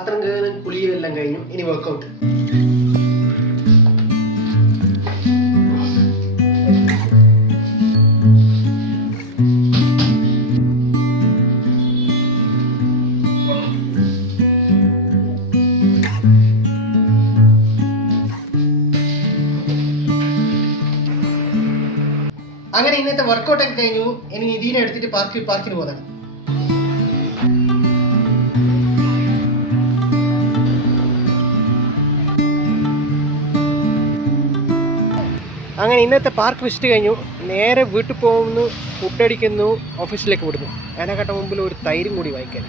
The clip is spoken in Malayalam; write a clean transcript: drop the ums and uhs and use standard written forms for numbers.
പാത്രം കഴുകാനും കുളിയും എല്ലാം കഴിഞ്ഞു. ഇനി വർക്കൗട്ട്. അങ്ങനെ ഇന്നത്തെ വർക്കൗട്ടൊക്കെ കഴിഞ്ഞു. ഇനി ഇതിനെ എടുത്തിട്ട് പാർക്കിന് പോകുന്നതാണ്. അങ്ങനെ ഇന്നത്തെ പാർക്ക് വിസിറ്റ് കഴിഞ്ഞു. നേരെ വീട്ടിൽ പോകുന്നു, ഫുഡ് അടിക്കുന്നു, ഓഫീസിലേക്ക് വിടുന്നു. അതിനെക്കാട്ടും മുമ്പിൽ ഒരു തൈരും കൂടി വാങ്ങിക്കാൻ.